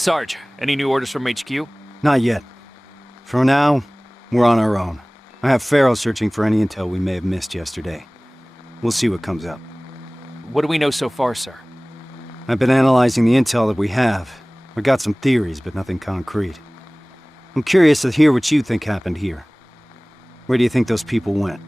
Sarge, any new orders from HQ? Not yet. For now, we're on our own. I have Pharaoh searching for any intel we may have missed yesterday. We'll see what comes up. What do we know so far, sir? I've been analyzing the intel that we have. I got some theories, but nothing concrete. I'm curious to hear what you think happened here. Where do you think those people went?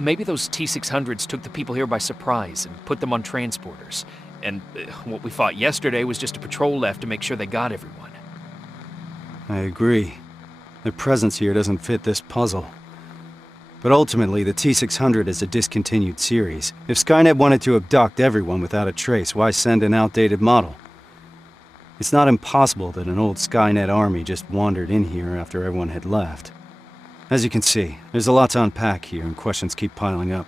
Maybe those T-600s took the people here by surprise and put them on transporters. And what we fought yesterday was just a patrol left to make sure they got everyone. I agree. Their presence here doesn't fit this puzzle. But ultimately, the T-600 is a discontinued series. If Skynet wanted to abduct everyone without a trace, why send an outdated model? It's not impossible that an old Skynet army just wandered in here after everyone had left. As you can see, there's a lot to unpack here and questions keep piling up.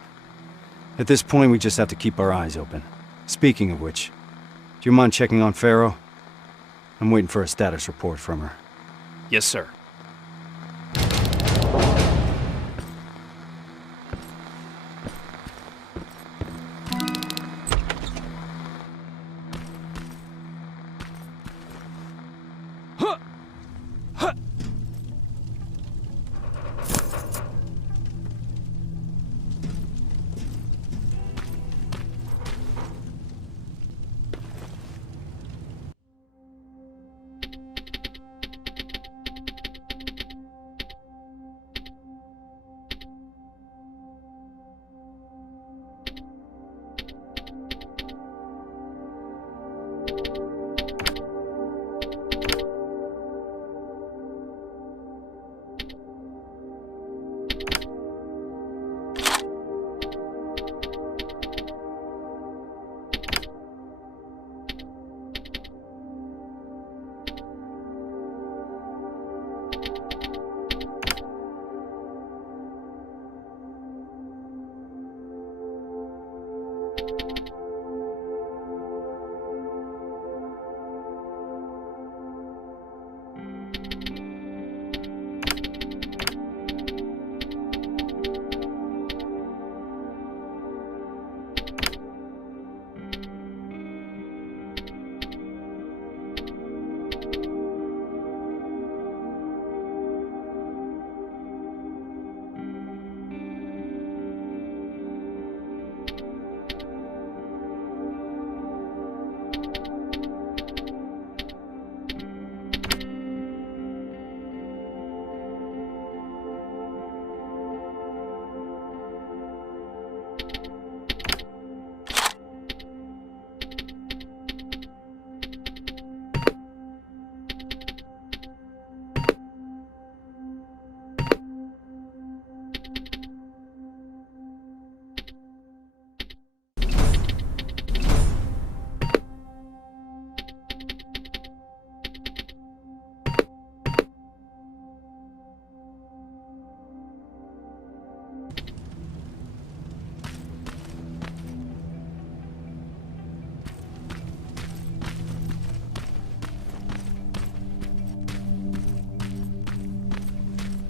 At this point, we just have to keep our eyes open. Speaking of which, do you mind checking on Pharaoh? I'm waiting for a status report from her. Yes, sir.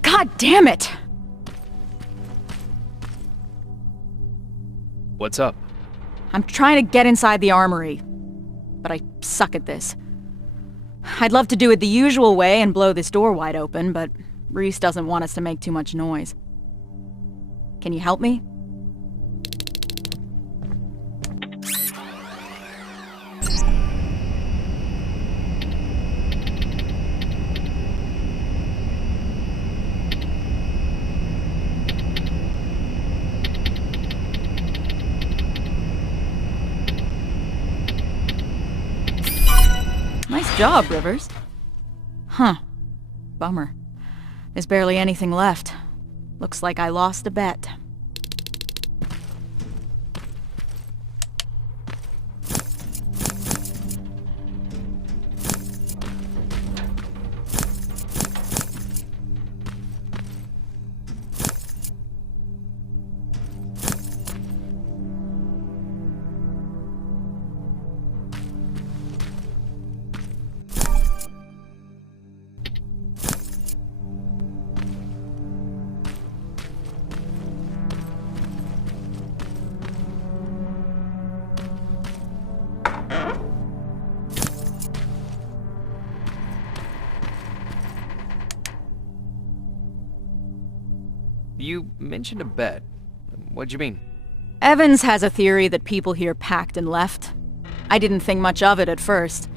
God damn it! What's up? I'm trying to get inside the armory, but I suck at this. I'd love to do it the usual way and blow this door wide open, but Reese doesn't want us to make too much noise. Can you help me? Nice job, Rivers. Huh. Bummer. There's barely anything left. Looks like I lost a bet. You mentioned a bet. What'd you mean? Evans has a theory that people here packed and left. I didn't think much of it at first.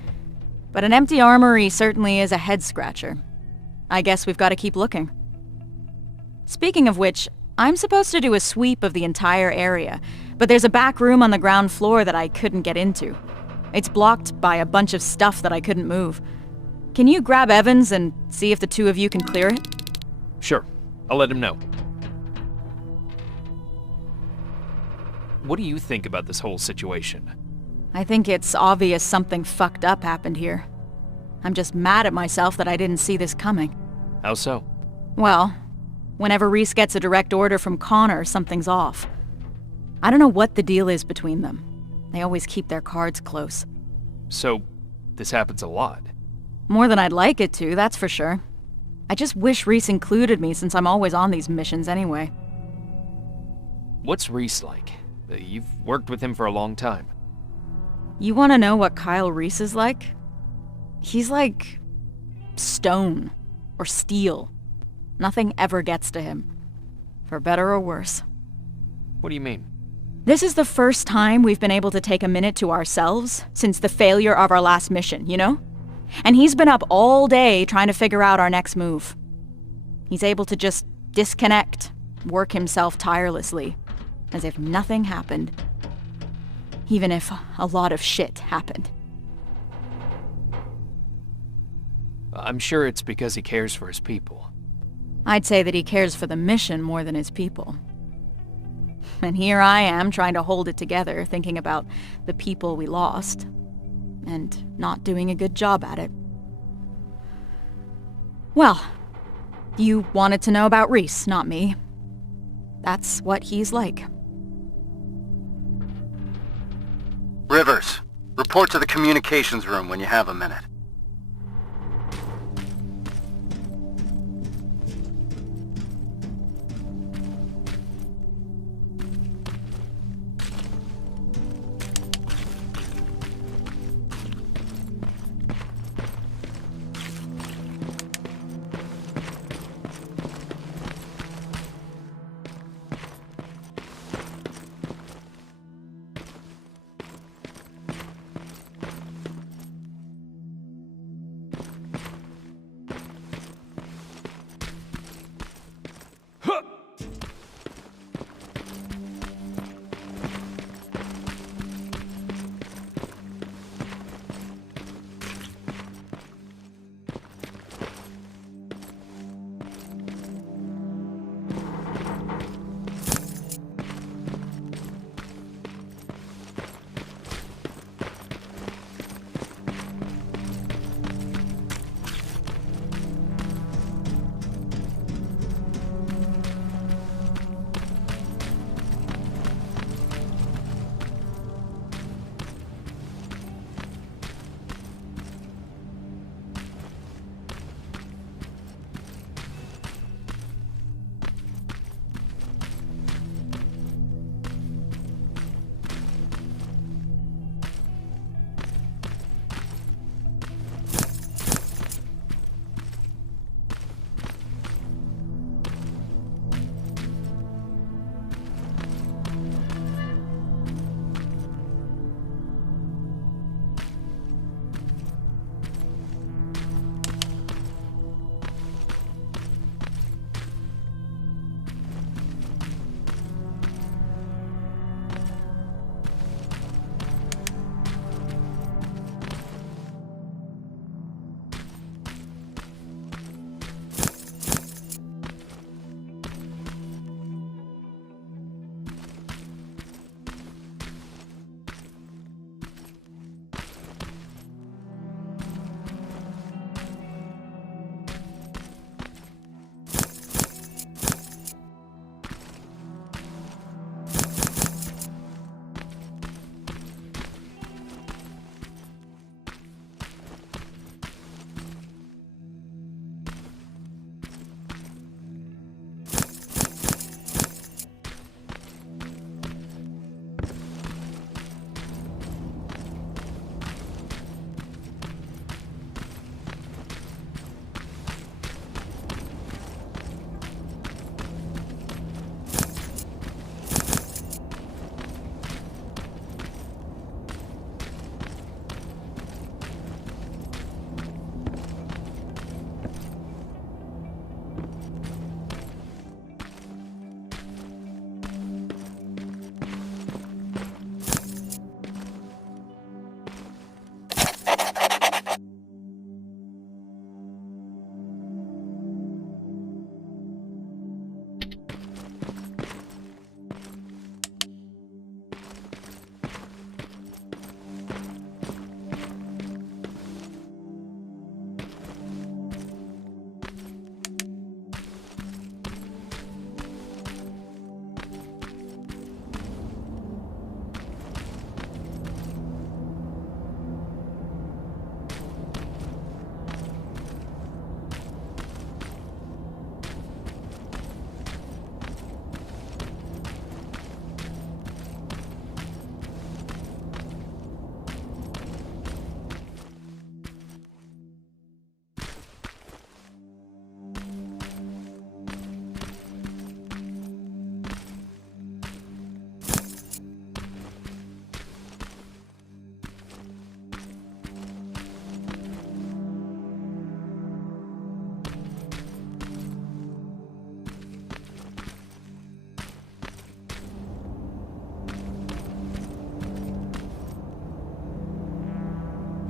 But an empty armory certainly is a head-scratcher. I guess we've got to keep looking. Speaking of which, I'm supposed to do a sweep of the entire area, but there's a back room on the ground floor that I couldn't get into. It's blocked by a bunch of stuff that I couldn't move. Can you grab Evans and see if the two of you can clear it? Sure. I'll let him know. What do you think about this whole situation? I think it's obvious something fucked up happened here. I'm just mad at myself that I didn't see this coming. How so? Well, whenever Reese gets a direct order from Connor, something's off. I don't know what the deal is between them. They always keep their cards close. So, this happens a lot. More than I'd like it to, that's for sure. I just wish Reese included me since I'm always on these missions anyway. What's Reese like? You've worked with him for a long time. You want to know what Kyle Reese is like? He's like stone or steel. Nothing ever gets to him. For better or worse. What do you mean? This is the first time we've been able to take a minute to ourselves since the failure of our last mission, you know? And he's been up all day trying to figure out our next move. He's able to just disconnect, work himself tirelessly, as if nothing happened. Even if a lot of shit happened. I'm sure it's because he cares for his people. I'd say that he cares for the mission more than his people. And here I am trying to hold it together, thinking about the people we lost, and not doing a good job at it. Well, you wanted to know about Reese, not me. That's what he's like. Rivers, report to the communications room when you have a minute.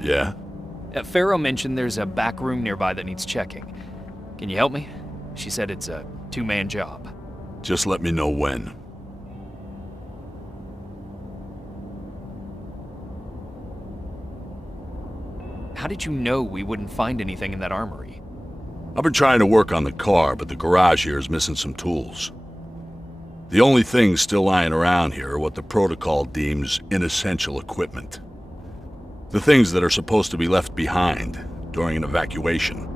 Yeah? Pharaoh mentioned there's a back room nearby that needs checking. Can you help me? She said it's a two-man job. Just let me know when. How did you know we wouldn't find anything in that armory? I've been trying to work on the car, but the garage here is missing some tools. The only things still lying around here are what the protocol deems inessential equipment. The things that are supposed to be left behind during an evacuation.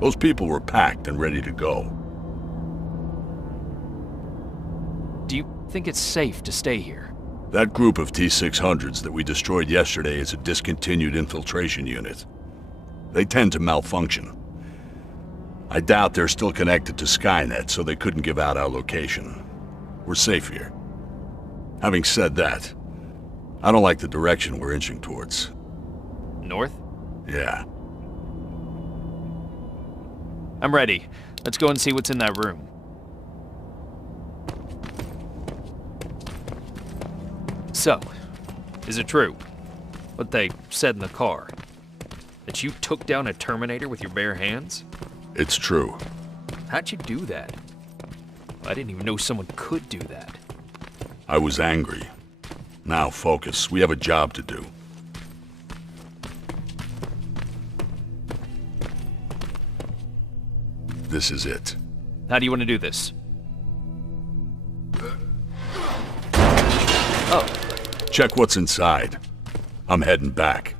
Those people were packed and ready to go. Do you think it's safe to stay here? That group of T-600s that we destroyed yesterday is a discontinued infiltration unit. They tend to malfunction. I doubt they're still connected to Skynet, so they couldn't give out our location. We're safe here. Having said that, I don't like the direction we're inching towards. North? Yeah. I'm ready. Let's go and see what's in that room. So, is it true what they said in the car? That you took down a Terminator with your bare hands? It's true. How'd you do that? I didn't even know someone could do that. I was angry. Now focus. We have a job to do. This is it. How do you want to do this? Oh, Check what's inside. I'm heading back.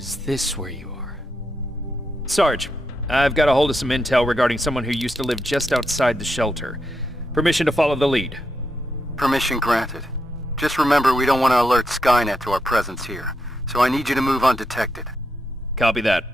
is this where you are? Sarge, I've got a hold of some intel regarding someone who used to live just outside the shelter. Permission to follow the lead. Permission granted. Just remember we don't want to alert Skynet to our presence here, so I need you to move undetected. Copy that.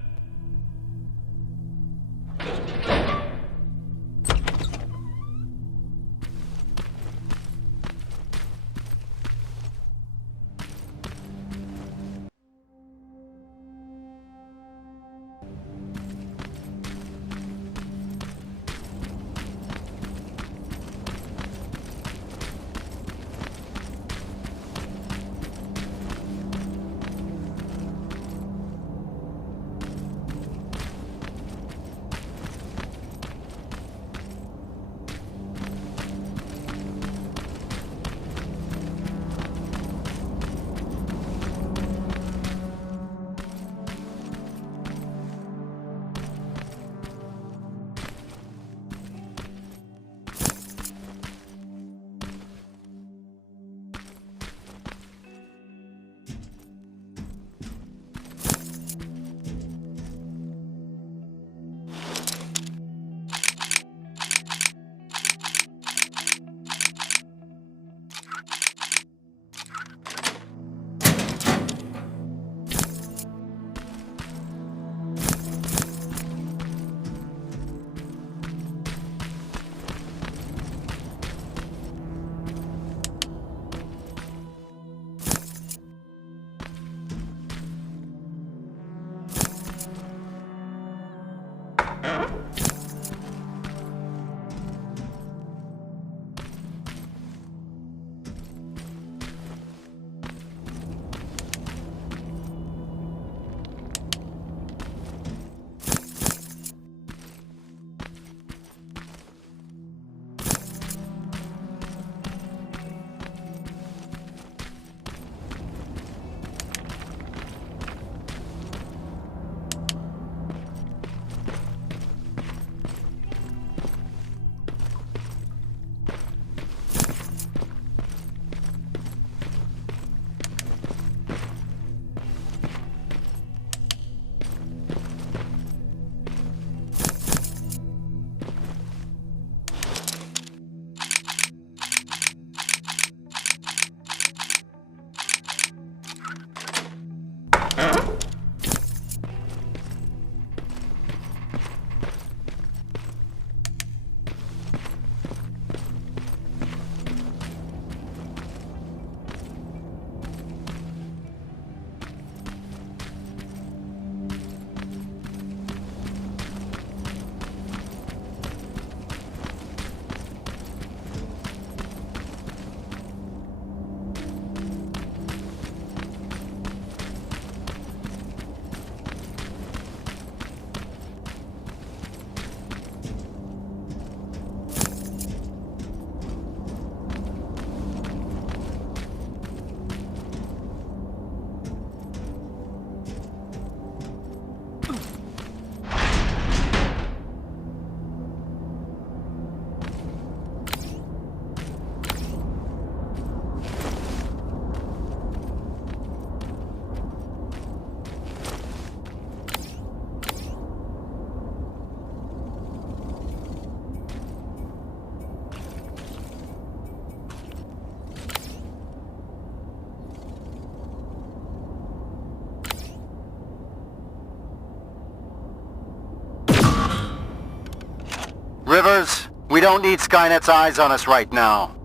don't need Skynet's eyes on us right now.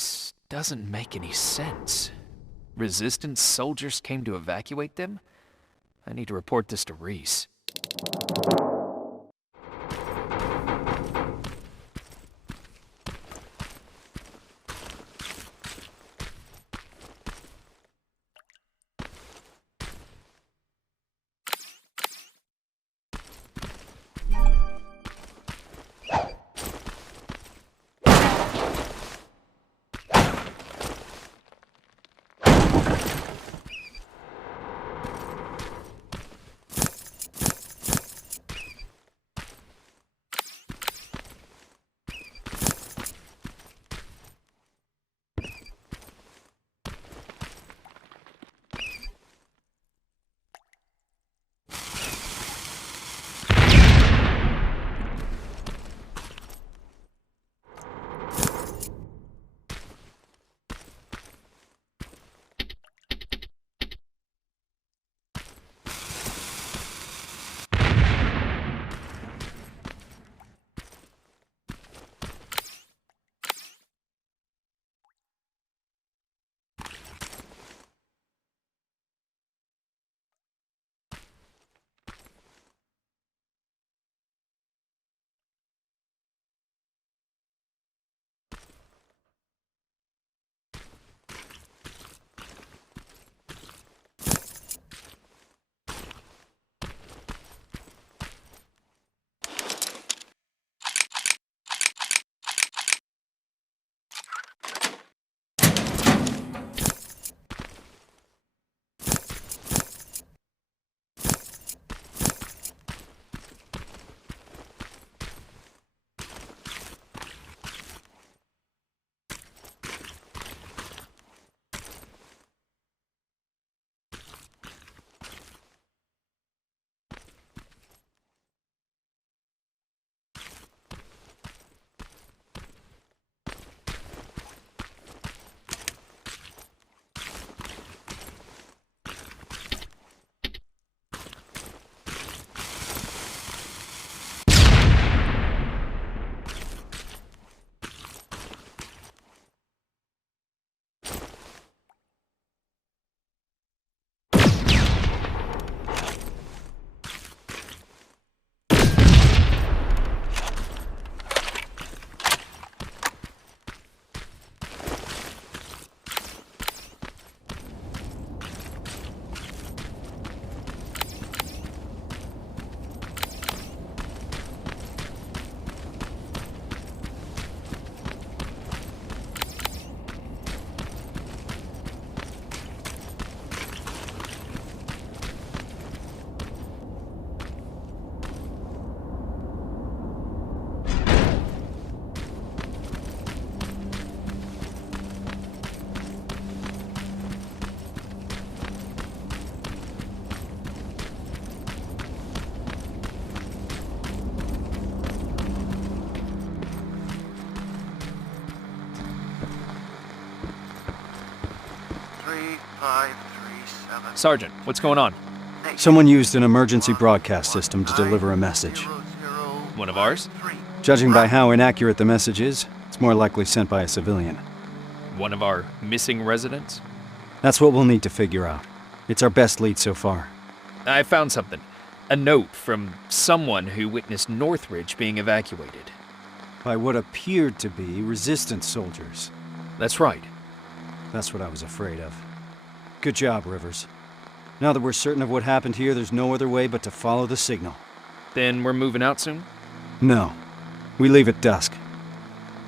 This doesn't make any sense. Resistance soldiers came to evacuate them? I need to report this to Reese. Sergeant, what's going on? Someone used an emergency broadcast system to deliver a message. One of ours? Judging by how inaccurate the message is, it's more likely sent by a civilian. One of our missing residents? That's what we'll need to figure out. It's our best lead so far. I found something. A note from someone who witnessed Northridge being evacuated. By what appeared to be resistance soldiers. That's right. That's what I was afraid of. Good job, Rivers. Now that we're certain of what happened here, there's no other way but to follow the signal. Then we're moving out soon? No. We leave at dusk.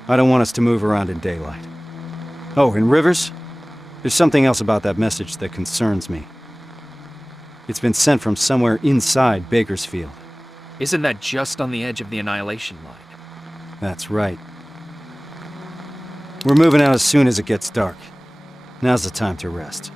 I don't want us to move around in daylight. Oh, and Rivers? There's something else about that message that concerns me. It's been sent from somewhere inside Bakersfield. Isn't that just on the edge of the Annihilation line? That's right. We're moving out as soon as it gets dark. Now's the time to rest.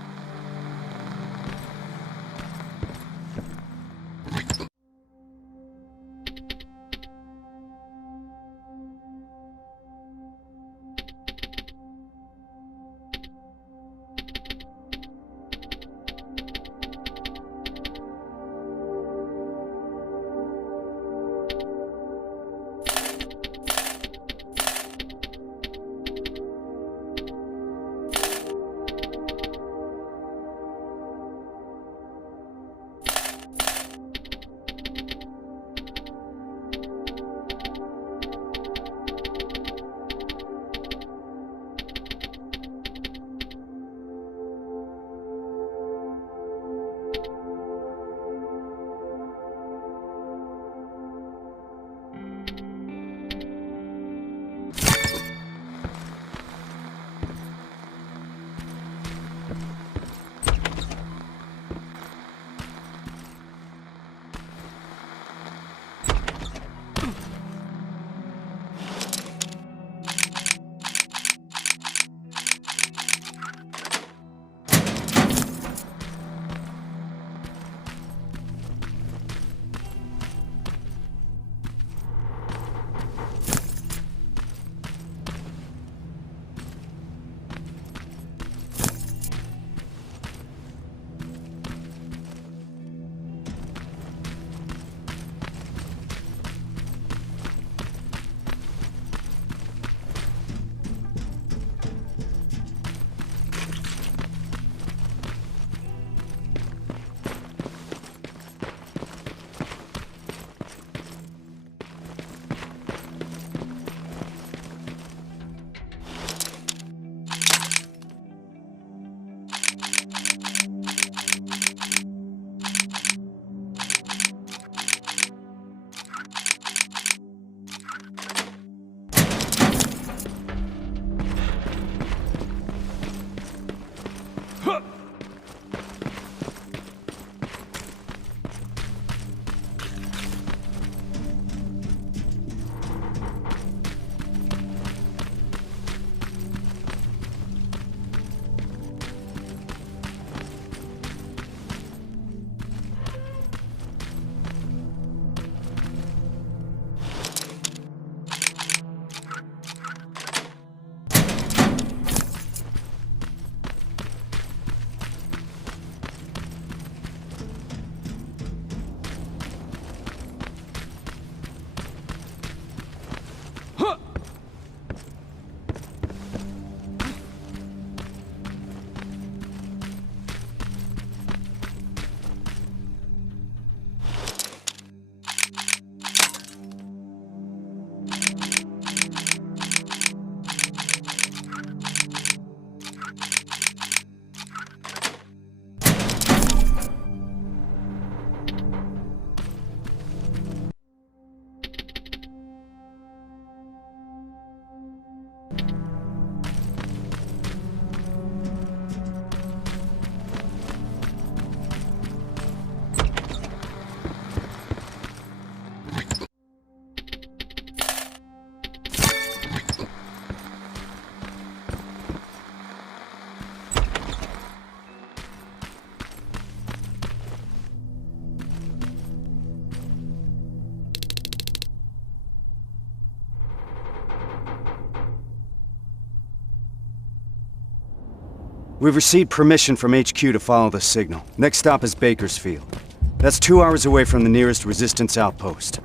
We've received permission from HQ to follow the signal. Next stop is Bakersfield. That's 2 hours away from the nearest resistance outpost.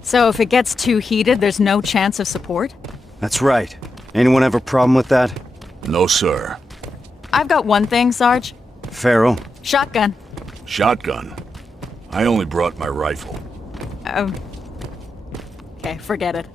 So if it gets too heated, there's no chance of support? That's right. Anyone have a problem with that? No, sir. I've got one thing, Sarge. Farrell? Shotgun. Shotgun? I only brought my rifle. Okay, forget it.